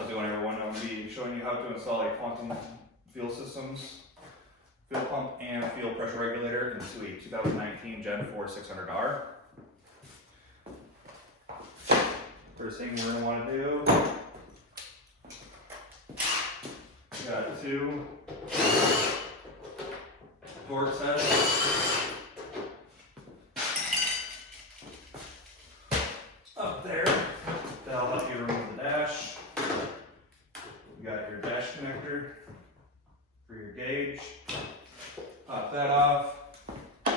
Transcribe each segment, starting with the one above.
How's it going, everyone? I'm going to be showing you how to install a quantum fuel systems, fuel pump, and fuel pressure regulator into a 2019 Gen 4 600R. First thing we're going to want to do, we got two torque sets up there. That'll help you remove the dash. You got your dash connector for your gauge. Pop that off. You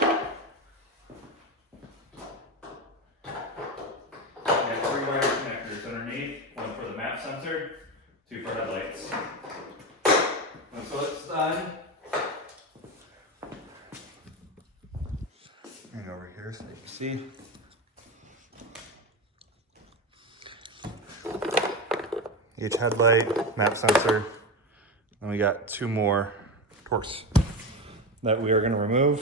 got 3 wire connectors underneath, one for the map sensor, 2 for headlights. And so it's done. And over here so you can see. Each headlight, map sensor, and we got 2 more torques that we are going to remove.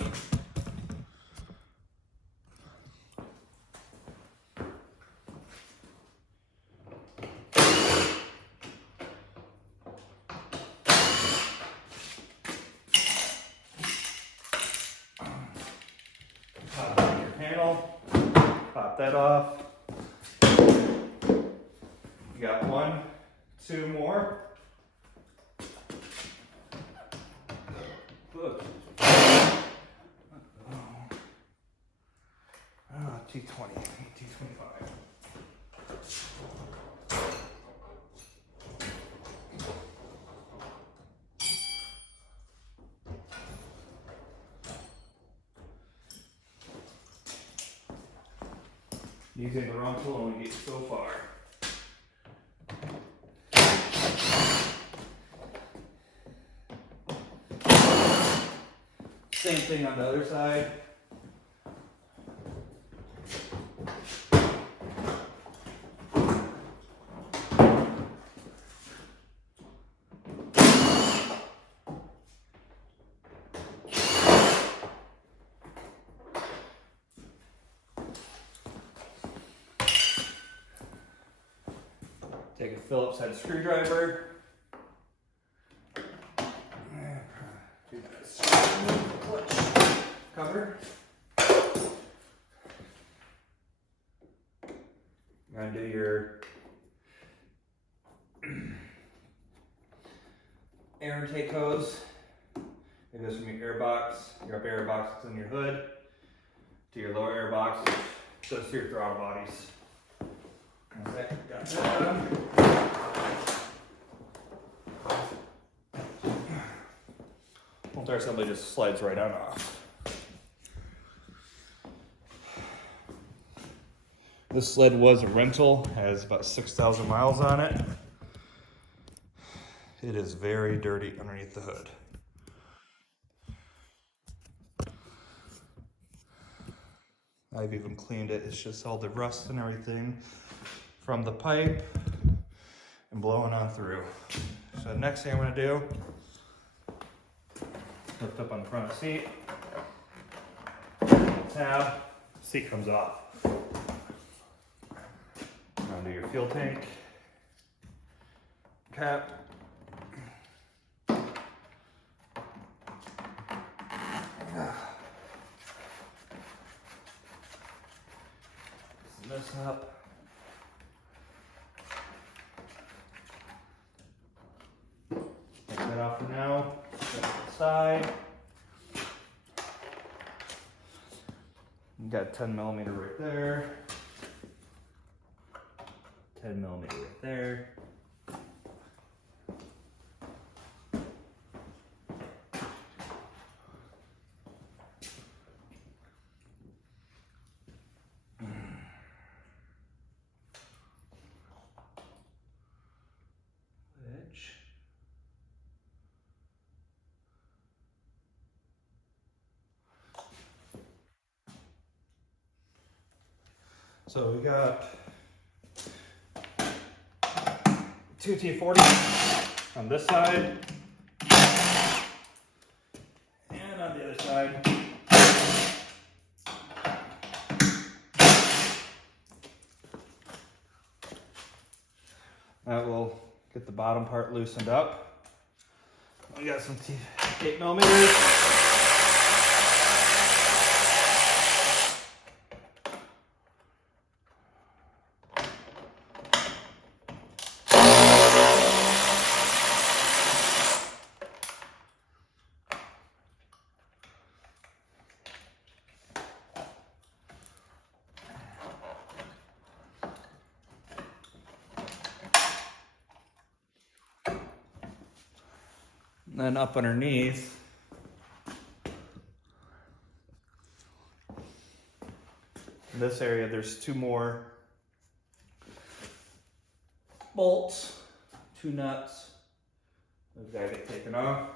Pop out your panel, pop that off. You got 1, 2 more. Look. T20, T25. Using the wrong tool only gets so far. Same thing on the other side. Take a Phillips head screwdriver. Do this. Clutch cover. You're gonna do your air intake hose. It goes from your air box, your upper air box that's in your hood, to your lower air box, goes to your throttle bodies. Got that done. Our assembly just slides right on off. This sled was a rental, has about 6,000 miles on it. It is very dirty underneath the hood. I've even cleaned it. It's just all the rust and everything from the pipe and blowing on through. So the next thing I'm going to do, lift up on the front of the seat, tab, seat comes off. Now do your fuel tank cap. Loosen this up. Take that off for now. Set it to the side. You got 10 millimeter right there. 10 millimeter right there. Wedge. So we got 2 T40 on this side and on the other side. That will Get the bottom part loosened up. We got some 8mm. And then up underneath, in this area, there's 2 more bolts, 2 nuts. Those gotta get taken off.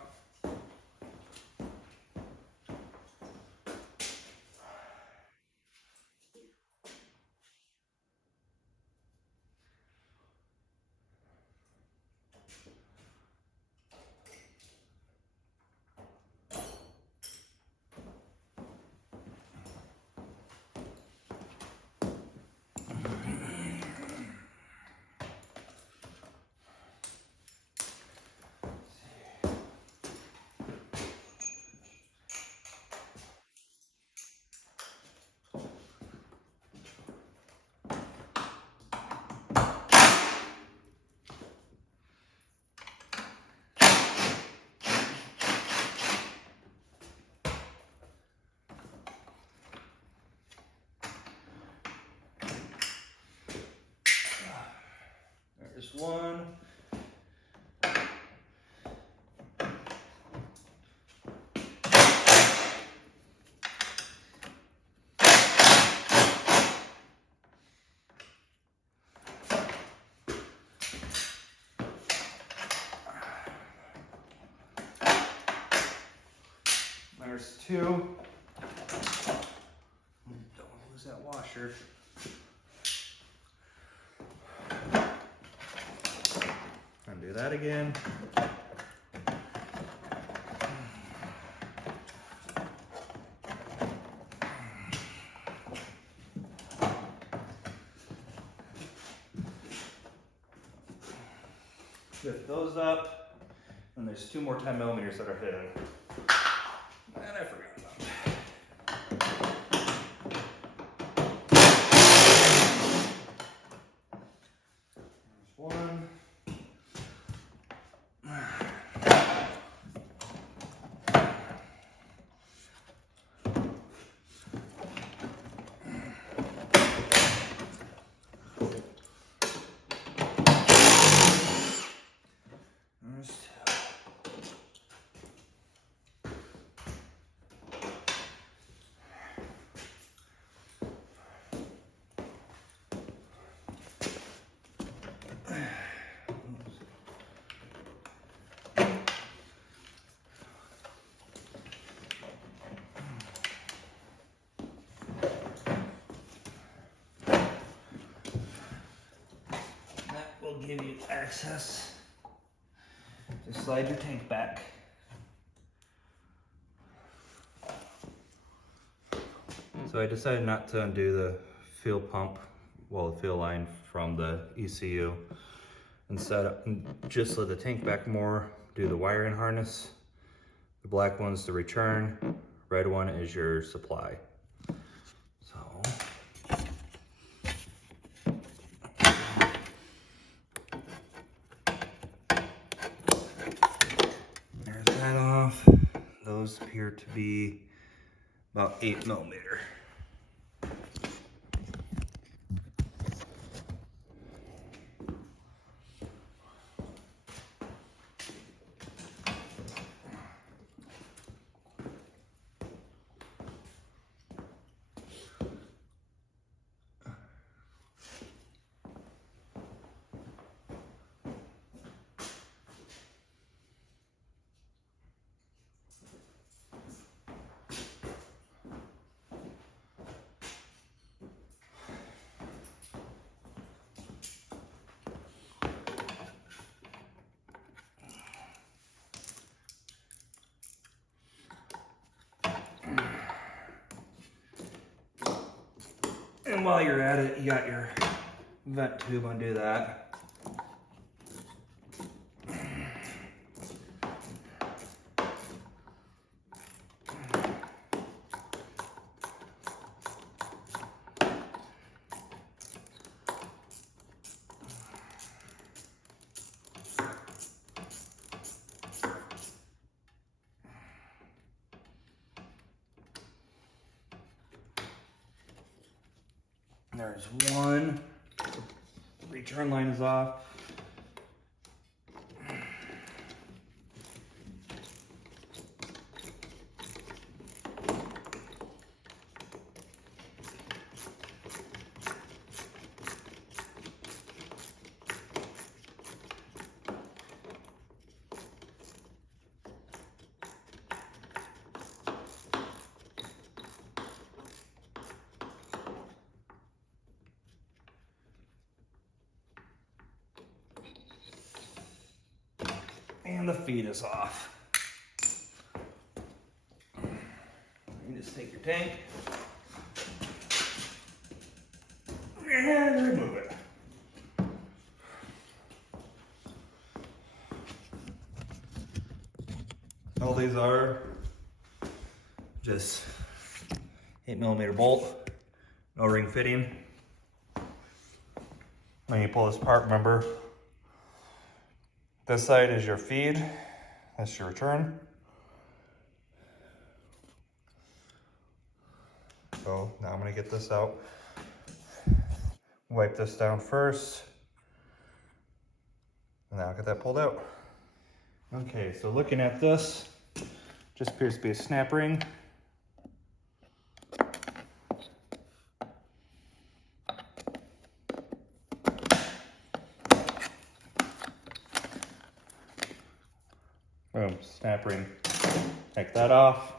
There's one. There's 2. Don't want to lose that washer. Undo that again. Lift those up, and there's 2 more 10mm that are hidden. And I forgot about that. There's one. There's 2. That will give you access to slide your tank back. So I decided not to undo the fuel pump, well, the fuel line from the ECU. Instead, just let the tank back more, do the wiring harness. The black one's the return, red one is your supply. So, there's that off. Those appear to be about 8mm. And while you're at it, you got your vent tube, undo that. There's one. The return line is off. And the feed is off. You just take your tank and remove it. All these are just 8mm bolt, no ring fitting. When you pull this apart, remember, this side is your feed, that's your return. So now I'm gonna get this out. Wipe this down first. And now I'll get that pulled out. Okay, so looking at this, just appears to be a snap ring. Boom, snap ring. Take that off.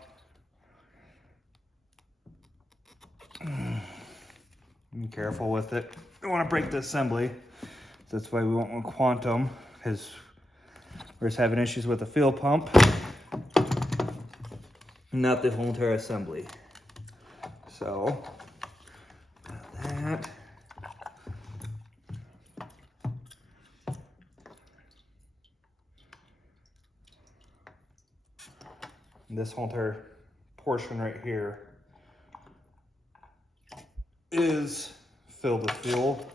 Be careful with it. You don't want to break the assembly. That's why we want one quantum, because we're just having issues with the fuel pump, not the whole entire assembly. So, that. This whole entire portion right here is filled with fuel.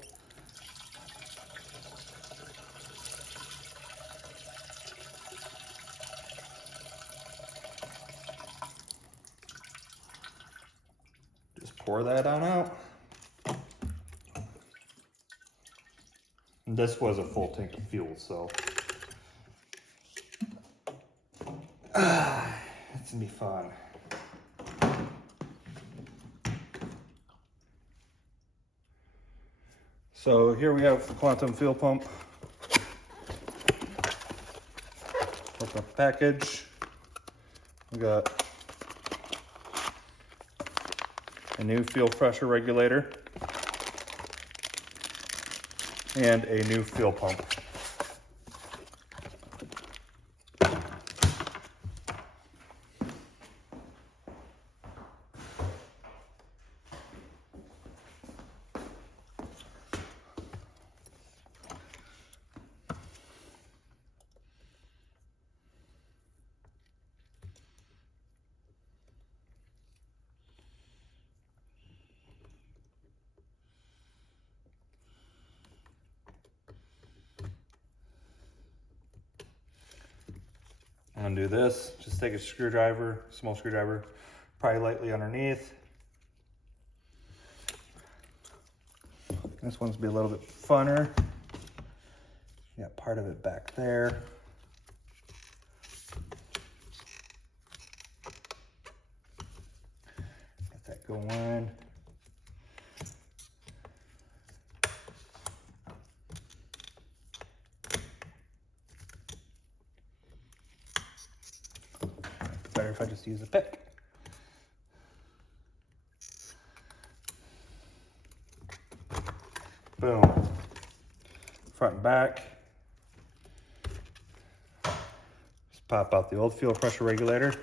Just pour that on out. And this was a full tank of fuel, so it's gonna be fun. So here we have the quantum fuel pump. Open up the package. We got a new fuel pressure regulator and a new fuel pump. Undo this, just take a screwdriver, small screwdriver, probably lightly underneath. This one's be a little bit funner. You got part of it back there. Get that going. Better if I just use a pick. Boom. Front and back. Just pop out the old fuel pressure regulator.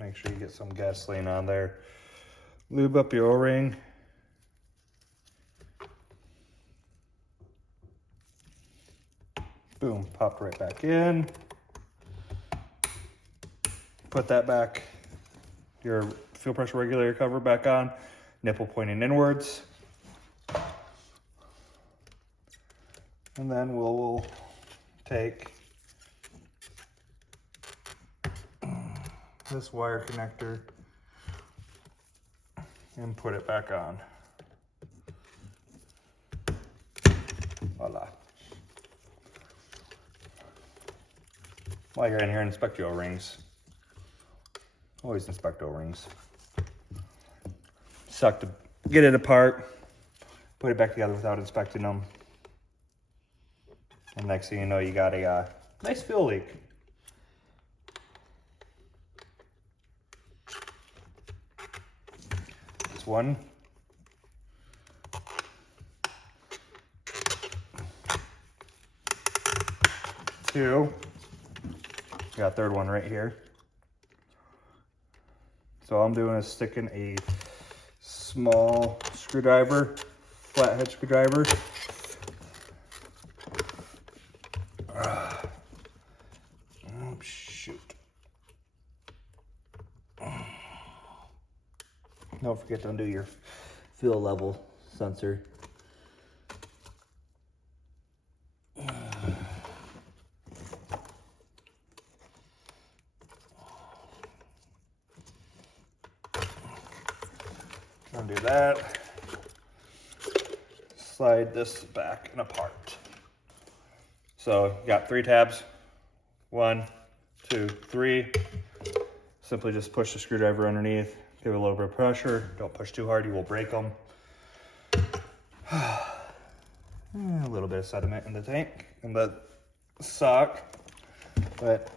Make sure you get some gasoline on there. Lube up your O-ring. Boom, popped right back in. Put that back, your fuel pressure regulator cover back on, nipple pointing inwards. And then we'll take this wire connector and put it back on. Voila. While you're in here, inspect your O-rings. Always inspect O-rings. Suck to get it apart, put it back together without inspecting them. And next thing you know, you got a nice fuel leak. This one. Two. Got a third one right here. So all I'm doing is sticking a small screwdriver, flathead screwdriver. Oh, shoot. Don't forget to undo your fuel level sensor. Undo that. Slide this back and apart. So you got 3 tabs. 1, 2, 3. Simply just push the screwdriver underneath. Give it a little bit of pressure. Don't push too hard, you will break them. A little bit of sediment in the tank, in the sock, but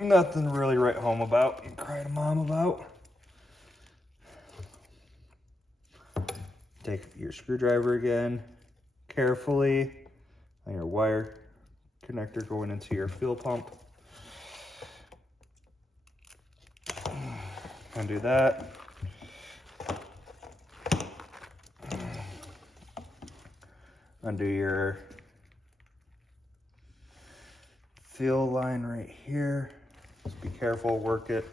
nothing really write home about and cry to mom about. Take your screwdriver again, carefully, on your wire connector going into your fuel pump. Undo that. Undo your fuel line right here. Just be careful, work it.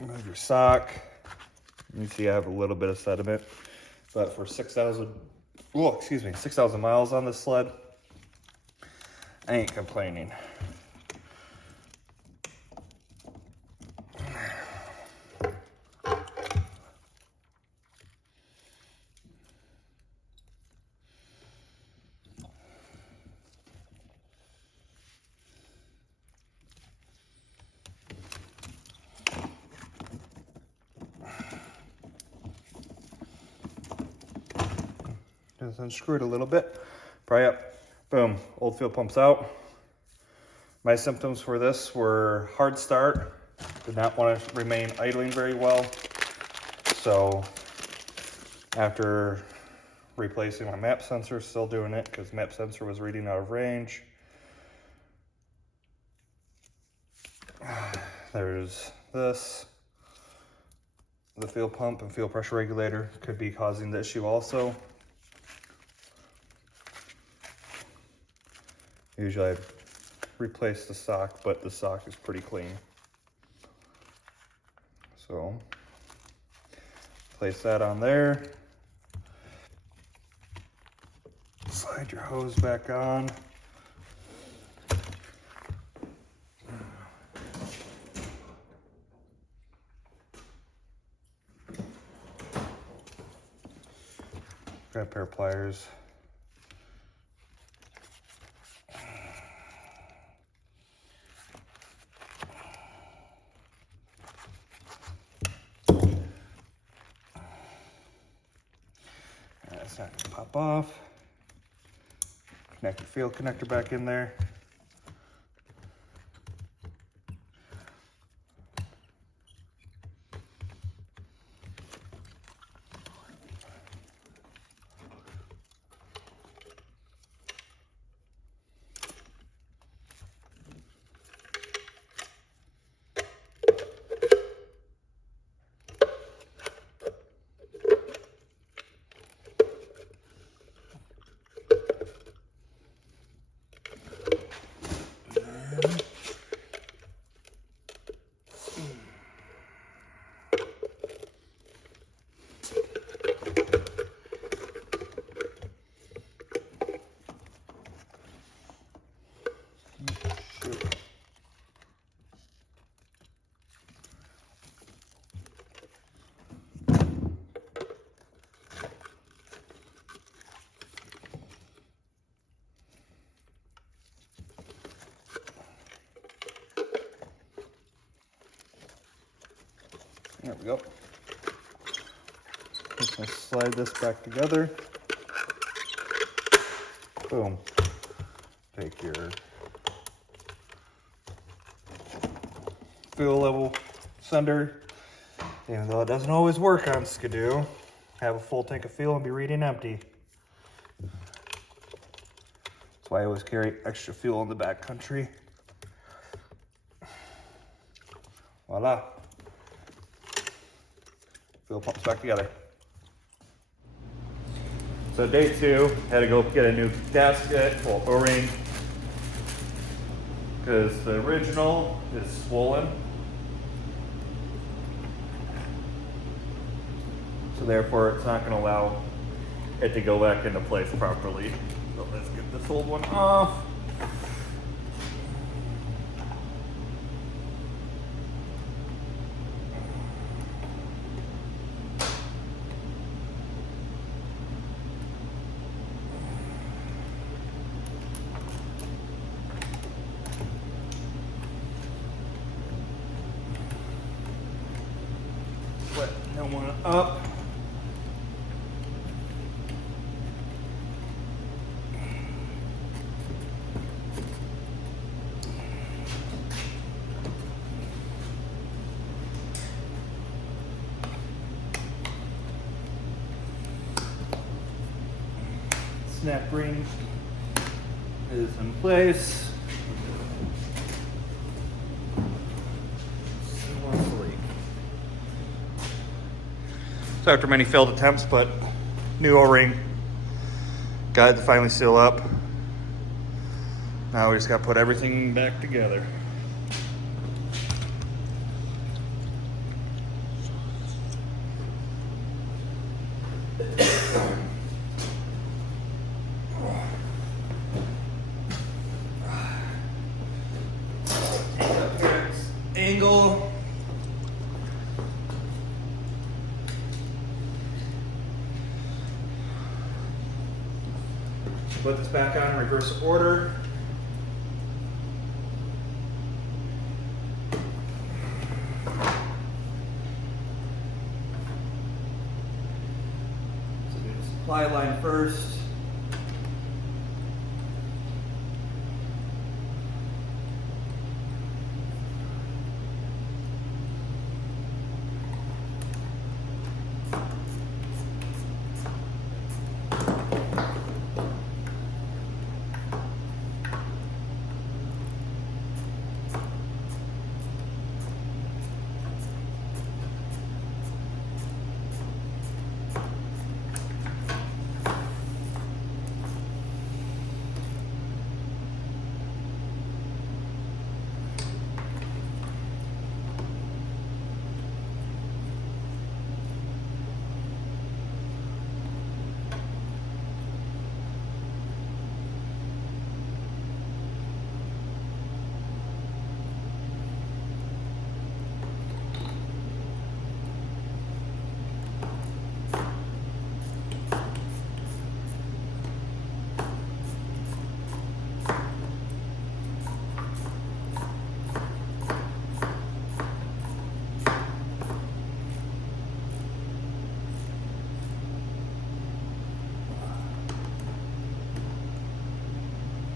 Move your sock. You see I have a little bit of sediment, but for 6,000 miles on this sled, I ain't complaining. Just unscrew it a little bit, pry up, boom, old fuel pump's out. My symptoms for this were hard start, did not want to remain idling very well. So after replacing my map sensor, still doing it because map sensor was reading out of range. There's this. The fuel pump and fuel pressure regulator could be causing the issue also. Usually I replace the sock, but the sock is pretty clean. So place that on there. Slide your hose back on. Grab a pair of pliers. That's not gonna pop off. Connect your fuel connector back in there. There we go. Just gonna slide this back together. Boom. Take your fuel level sender. Even though it doesn't always work on Skidoo, have a full tank of fuel and be reading empty. That's why I always carry extra fuel in the backcountry. Voila. Fuel pumps back together. So day 2, had to go get a new gasket, well, O-ring, because the original is swollen. So therefore it's not going to allow it to go back into place properly. So let's get this old one off. Put that one up. Snap ring is in place. So after many failed attempts, but new O-ring, got it to finally seal up. Now we just got to put everything back together. Angle. Put this back on in reverse order. So do the supply line first.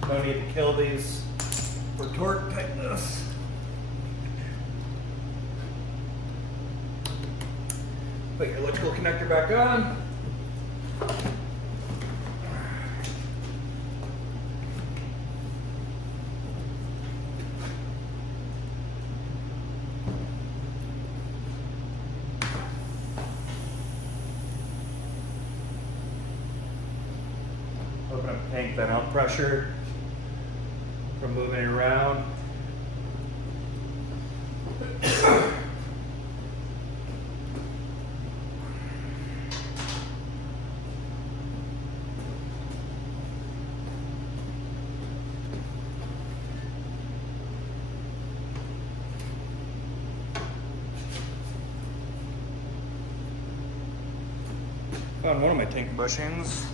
No need to kill these for torque tightness. Put your electrical connector back on. Open up tank, then out pressure from moving it around. Found one of my tank bushings.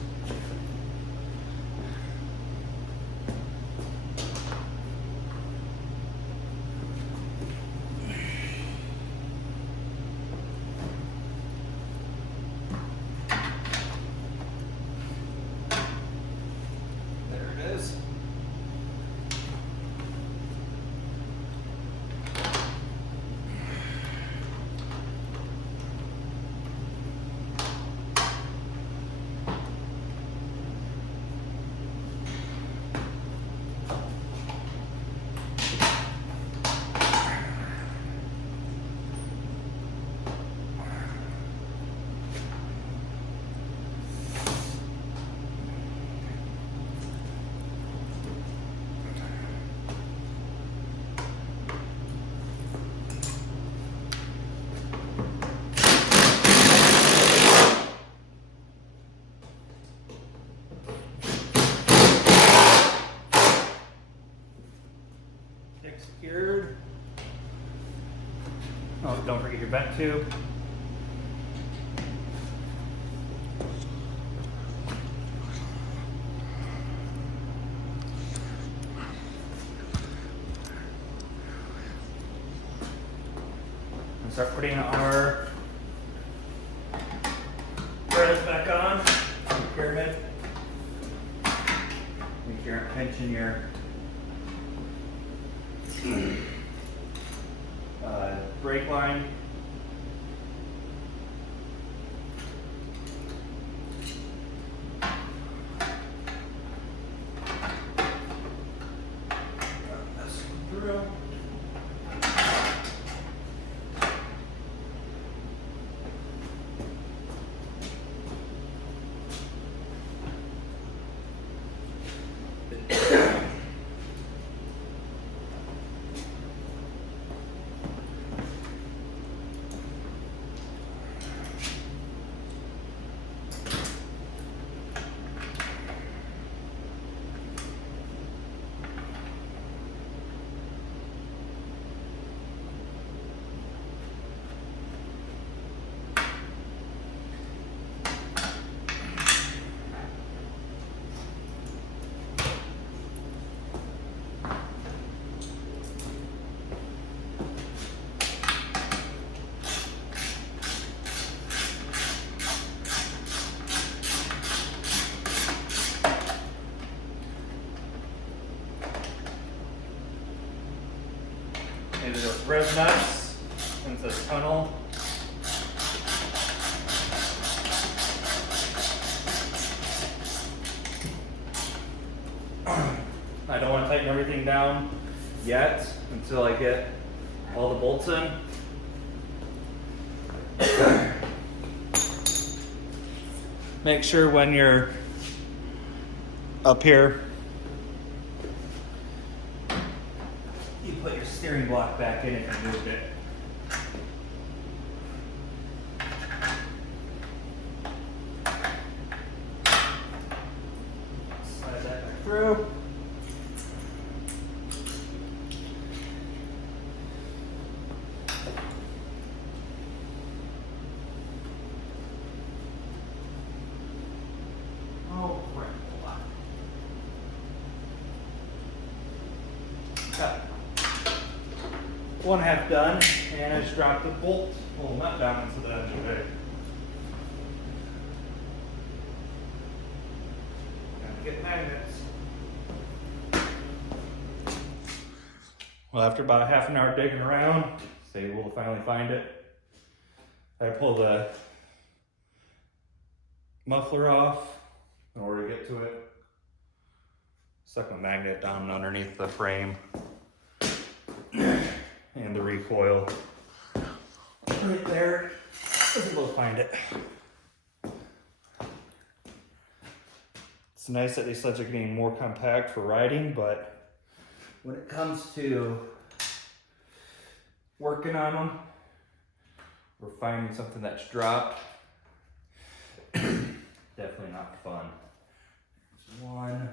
secured. Oh, don't forget your vent tube. And start putting our threads back on the pyramid. Make sure you're not pinching your brake line. This one through. Into those red nuts into this tunnel. I don't want to tighten everything down yet until I get all the bolts in. Make sure when you're up here, you put your steering block back in if you moved it. Slide that back through. Oh, crap. Got 1/2 done, and I just dropped the bolt, well, nut down into the engine bay. Gotta get magnets. Well, after about 1/2 an hour digging around, was able to finally find it. I pulled the muffler off in order to get to it. Stuck a magnet down underneath the frame and the recoil right there. I was able to find it. It's nice that these sleds are getting more compact for riding, but when it comes to working on them or finding something that's dropped, definitely not fun. There's one.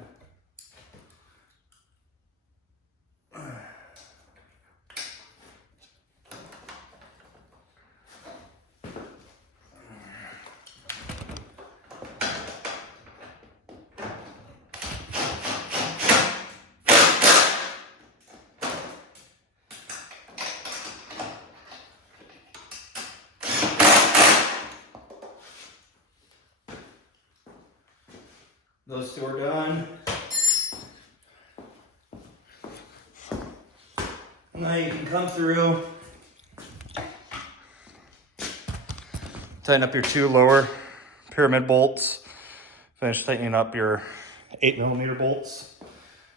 Those two are done. Now you can come through, tighten up your 2 lower pyramid bolts, finish tightening up your 8mm bolts.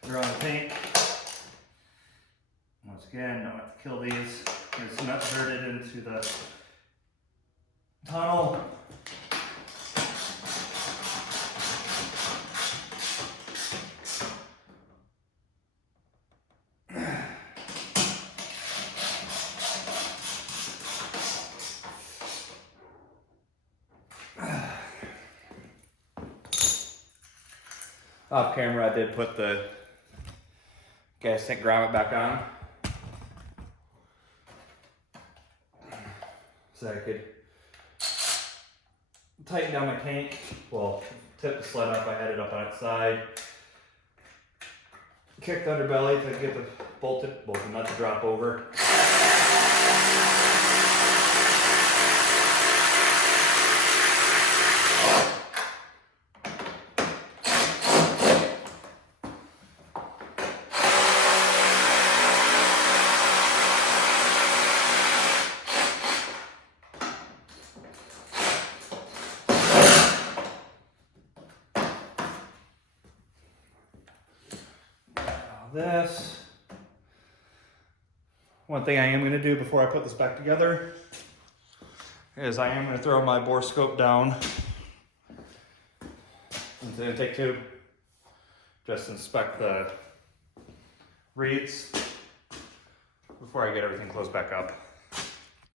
They're on the tank. Once again, don't have to kill these. It's not inserted into the tunnel. Off camera, I did put the gas tank grommet back on. so I could tighten down my tank. Well, tip the sled up, I had it up on its side. Kick the underbelly to get the bolt nut to drop over. This. One thing I am going to do before I put this back together is I am going to throw my bore scope down into the intake tube, just inspect the reeds before I get everything closed back up.